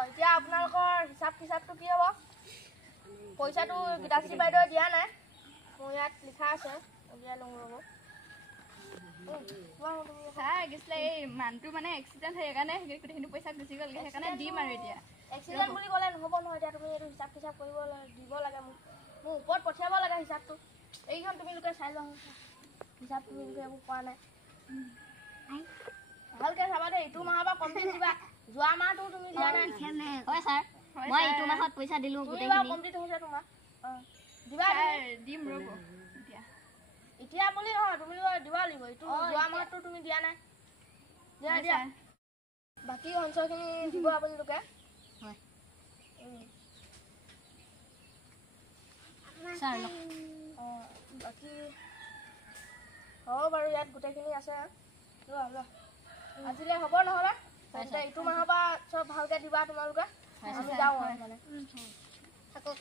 এতিয়া আপোনালোকৰ হিচাপ কিচাপটো কি হ'ব পইচাটো গীতাশ্ৰী বাইদেৱে দিয়া নাই মোৰ ইয়াত লিখা আছে উলিয়াই লওঁ ৰ'ব এই মানুহটো মানে এক্সিডেণ্ট সেইকাৰণে গোটেইখিনি পইচা গুচি গ'লগৈ সেইকাৰণে দিম আৰু এতিয়া এক্সিডেণ্ট বুলি ক'লে নহ'ব নহয় এতিয়া তুমি এইটো হিচাপ কিচাপ কৰিব দিব লাগে মোক মোৰ ওপৰত পঠিয়াব লাগে হিচাপটো এইখন তুমি লোকে চাই লোৱা হিচাপ তুমি লোকে একো কৰা নাই ভালকৈ চাবা দেই ইটো মাহৰ পৰা কমপ্লিট দিবা যোৱা মাহটো তুমি দিয়া নাই হয় ছাৰ মই ইটো মাহত পইচা দিলোঁ গোটেইখিনি কমপ্লিট হৈছে তোমাৰ দিবা দিম ৰ'ব এতিয়া বুলি নহয় তুমি দিবা লাগিব এইটো যোৱা মাহটো তুমি দিয়া নাই দিয়া দিয়া বাকী অঞ্চলখিনি দিব আপোনালোকে হয় ছাৰ বাকী হ'ব বাৰু ইয়াত গোটেইখিনি আছে আজিলৈ হ'ব নহ'লে ইটো মাহৰ পৰা চব ভালকৈ দিবা তোমালোকে আমি যাওঁ মানে থাকক